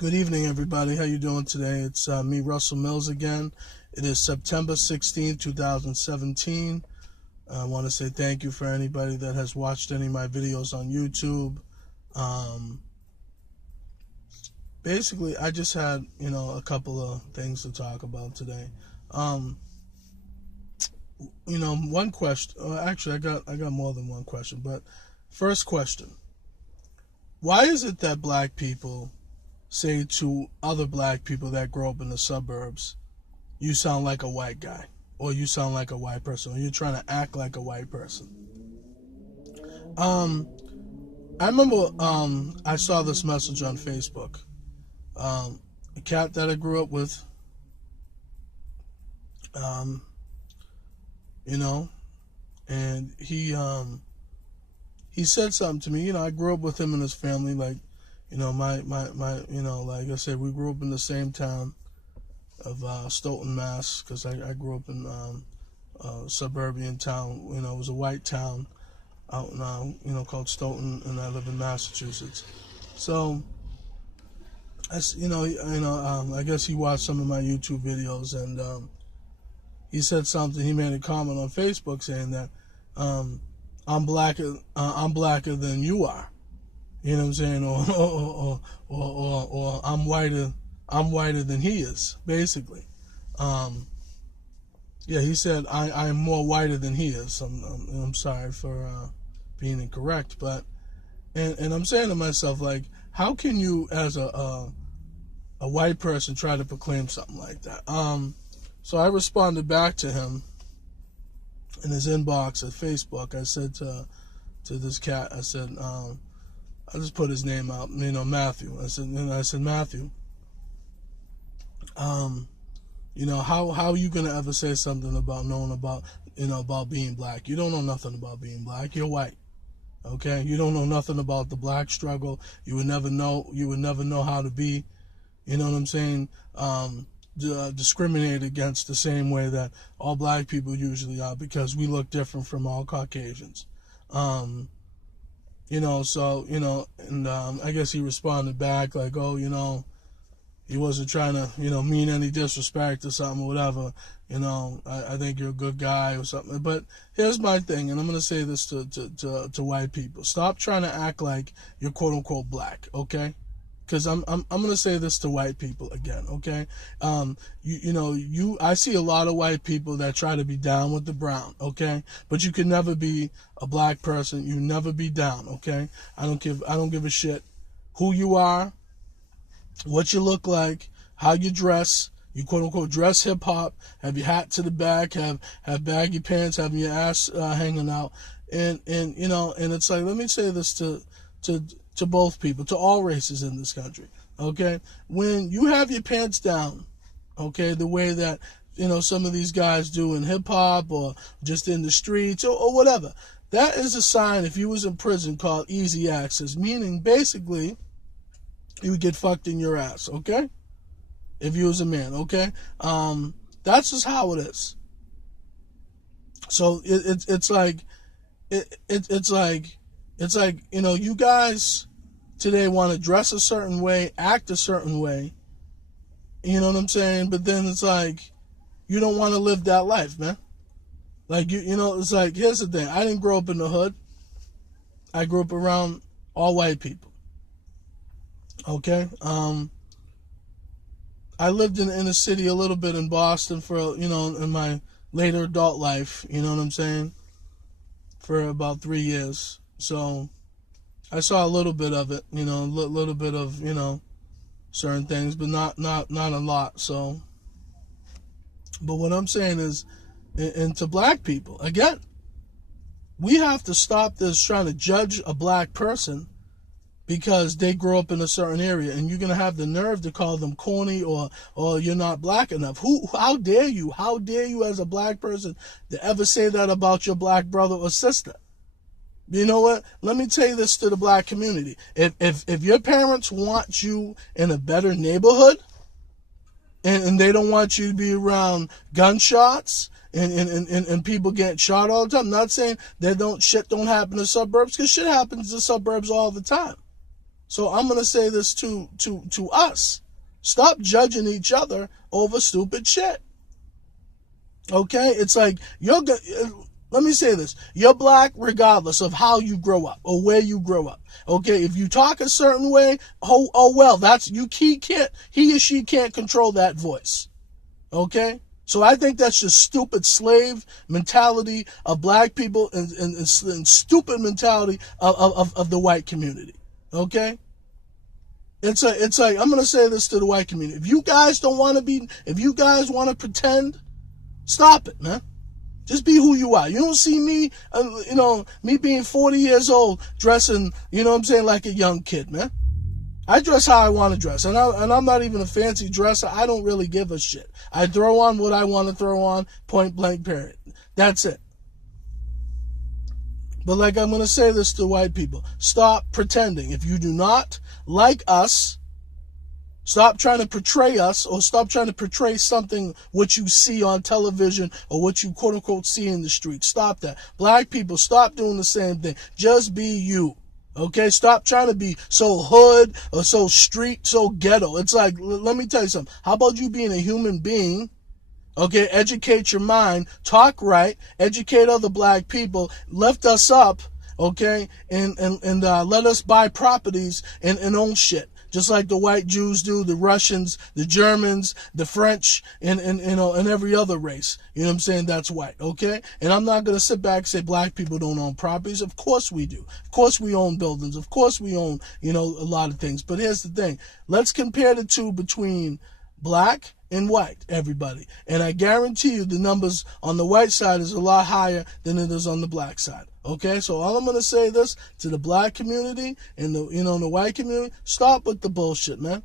Good evening, everybody. How you doing today? It's me, Russell Mills, again. It is September 16, 2017. I want to say thank you for anybody that has watched any of my videos on YouTube. Basically, I just had, a couple of things to talk about today. One question. Actually, I got more than one question. But first question: why is it that black people say to other black people that grow up in the suburbs, you sound like a white guy, or you sound like a white person, or you're trying to act like a white person? I remember I saw this message on Facebook. A cat that I grew up with, and he said something to me. I grew up with him and his family, like, my like I said, we grew up in the same town of Stoughton, Mass, because I grew up in a suburban town. It was a white town out in, called Stoughton, and I live in Massachusetts. So, I guess he watched some of my YouTube videos, and he said something. He made a comment on Facebook saying that I'm blacker than you are. You know what I'm saying? Or I'm whiter than he is, basically. He said I'm more whiter than he is. I'm sorry for being incorrect, but and I'm saying to myself, like, how can you, as a white person, try to proclaim something like that? So I responded back to him in his inbox at Facebook. I said to this cat, I said, I just put his name out, Matthew. I said, Matthew, how are you gonna ever say something about knowing about being black? You don't know nothing about being black. You're white, okay? You don't know nothing about the black struggle. You would never know how to be, you know what I'm saying, discriminated against the same way that all black people usually are, because we look different from all Caucasians. I guess he responded back like, oh, he wasn't trying to, mean any disrespect or something or whatever. I think you're a good guy or something. But here's my thing, and I'm going to say this to white people. Stop trying to act like you're quote unquote black, okay? Because I'm going to say this to white people again, okay? I see a lot of white people that try to be down with the brown, okay? But you can never be a black person. You never be down, okay? I don't give a shit who you are, what you look like, how you dress. You quote unquote dress hip hop, have your hat to the back, have baggy pants, have your ass hanging out, and it's like, let me say this to both people, to all races in this country, okay? When you have your pants down, okay, the way that, some of these guys do in hip-hop or just in the streets or whatever, that is a sign, if you was in prison, called easy access, meaning basically you would get fucked in your ass, okay? If you was a man, okay? That's just how it is. So it's like, you guys today want to dress a certain way, act a certain way, you know what I'm saying? But then it's like, you don't want to live that life, man. Like, it's like, here's the thing. I didn't grow up in the hood. I grew up around all white people. Okay? I lived in the inner city a little bit in Boston for, in my later adult life, you know what I'm saying? For about 3 years. So I saw a little bit of it, a little bit of, certain things, but not a lot. So, but what I'm saying is, and to black people, again, we have to stop this trying to judge a black person because they grow up in a certain area, and you're going to have the nerve to call them corny or you're not black enough. How dare you as a black person to ever say that about your black brother or sister? You know what? Let me tell you this to the black community. If your parents want you in a better neighborhood, and they don't want you to be around gunshots and people getting shot all the time. I'm not saying that shit don't happen in the suburbs, because shit happens in the suburbs all the time. So I'm going to say this to us. Stop judging each other over stupid shit. Okay? It's like, let me say this. You're black regardless of how you grow up or where you grow up. Okay? If you talk a certain way, oh well, he or she can't control that voice. Okay? So I think that's just stupid slave mentality of black people and stupid mentality of the white community. Okay? It's like, I'm going to say this to the white community. If you guys want to pretend, stop it, man. Just be who you are. You don't see me, me being 40 years old dressing, like a young kid, man. I dress how I want to dress, and I'm not even a fancy dresser. I don't really give a shit. I throw on what I want to throw on, point blank, period. That's it. But like, I'm going to say this to white people. Stop pretending. If you do not like us, stop trying to portray us, or stop trying to portray something what you see on television or what you quote unquote see in the street. Stop that. Black people, stop doing the same thing. Just be you. Okay? Stop trying to be so hood or so street, so ghetto. It's like, let me tell you something. How about you being a human being? Okay, educate your mind, talk right, educate other black people, lift us up, okay, and let us buy properties and own shit, just like the white Jews do, the Russians, the Germans, the French, and every other race. You know what I'm saying? That's white, okay? And I'm not going to sit back and say black people don't own properties. Of course we do. Of course we own buildings. Of course we own, a lot of things. But here's the thing. Let's compare the two between black and white, everybody. And I guarantee you the numbers on the white side is a lot higher than it is on the black side. Okay, so all I'm going to say this to the black community and the white community, stop with the bullshit, man.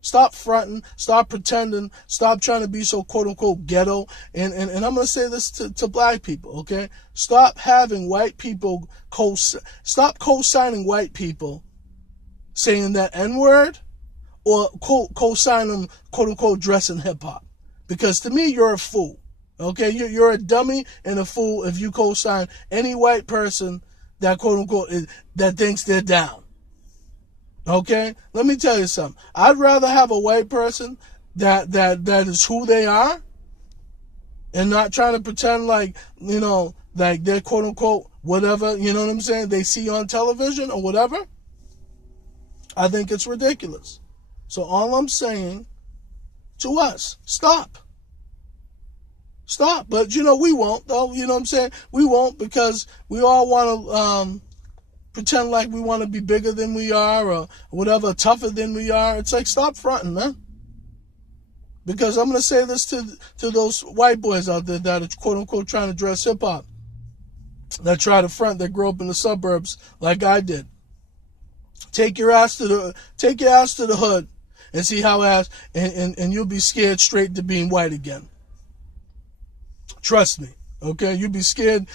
Stop fronting, stop pretending, stop trying to be so quote unquote ghetto. And I'm going to say this to black people, okay? Stop having white people stop co-signing white people saying that N-word, or co-sign them, quote-unquote, dressing hip-hop. Because to me, you're a fool. Okay? You're a dummy and a fool if you co-sign any white person that, quote-unquote, that thinks they're down. Okay? Let me tell you something. I'd rather have a white person that is who they are and not trying to pretend like, like they're, quote-unquote, whatever, you know what I'm saying, they see on television or whatever. I think it's ridiculous. So all I'm saying to us, stop. Stop. But, we won't, though. You know what I'm saying? We won't, because we all want to pretend like we want to be bigger than we are or whatever, tougher than we are. It's like, stop fronting, man. Because I'm going to say this to those white boys out there that are, quote-unquote, trying to dress hip-hop, that try to front, that grew up in the suburbs like I did. Take your ass to the hood and see how and you'll be scared straight to being white again. Trust me, okay? You'll be scared,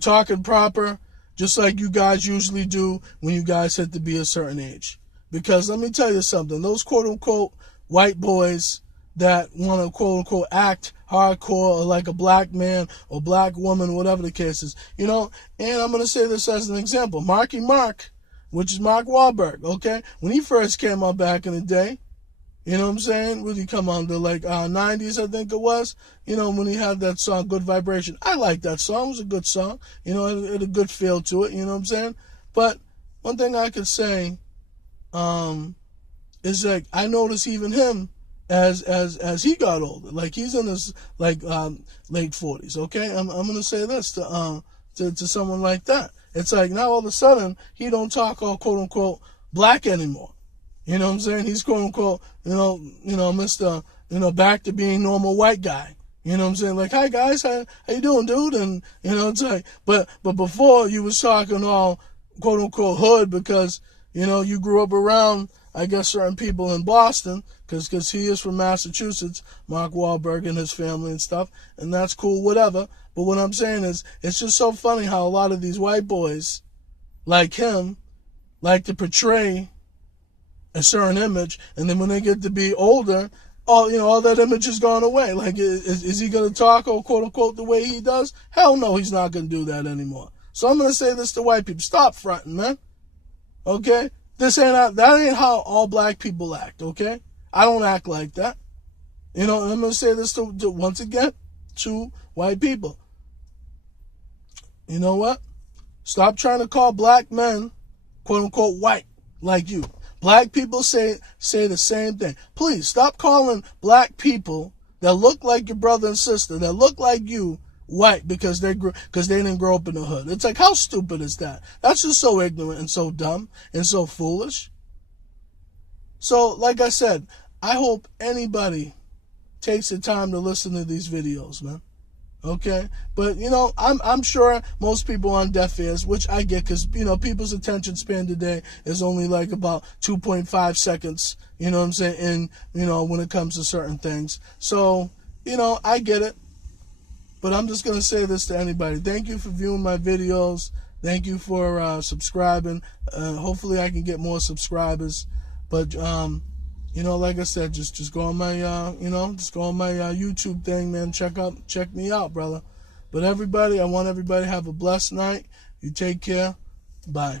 talking proper, just like you guys usually do when you guys hit to be a certain age. Because let me tell you something, those quote-unquote white boys that want to quote-unquote act hardcore or like a black man or black woman, whatever the case is, and I'm going to say this as an example. Marky Mark, which is Mark Wahlberg, okay? When he first came out back in the day, you know what I'm saying? When he come on the 90s, I think it was, when he had that song, Good Vibration. I liked that song. It was a good song. It had a good feel to it, you know what I'm saying? But one thing I could say is like, I noticed even him as he got older. Like, he's in his, late 40s, okay? I'm going to say this to someone like that. It's like now all of a sudden he don't talk all quote unquote black anymore. You know what I'm saying? He's quote unquote, Mr. Back to being normal white guy. You know what I'm saying? Like, hi guys, how you doing, dude? And it's like, but before you was talking all quote unquote hood because you grew up around, I guess, certain people in Boston because he is from Massachusetts, Mark Wahlberg and his family and stuff, and that's cool, whatever. But what I'm saying is, it's just so funny how a lot of these white boys, like him, like to portray a certain image, and then when they get to be older, all that image is gone away. Like, is he going to talk, or quote unquote, the way he does? Hell no, he's not going to do that anymore. So I'm going to say this to white people: stop fronting, man. Okay, That ain't how all black people act, okay? I don't act like that. You know, and I'm going to say this to once again to white people. You know what? Stop trying to call black men, quote unquote, white like you. Black people say the same thing. Please stop calling black people that look like your brother and sister, that look like you, white because they didn't grow up in the hood. It's like, how stupid is that? That's just so ignorant and so dumb and so foolish. So, like I said, I hope anybody takes the time to listen to these videos, man. Okay, but you know, I'm sure most people on deaf ears, which I get, because you know, people's attention span today is only like about 2.5 seconds. You know what I'm saying? And you know, when it comes to certain things, so you know, I get it. But I'm just gonna say this to anybody: thank you for viewing my videos. Thank you for subscribing. Hopefully, I can get more subscribers. But you know, like I said, just go on my, just go on my YouTube thing, man. Check me out, brother. But everybody, I want everybody to have a blessed night. You take care. Bye.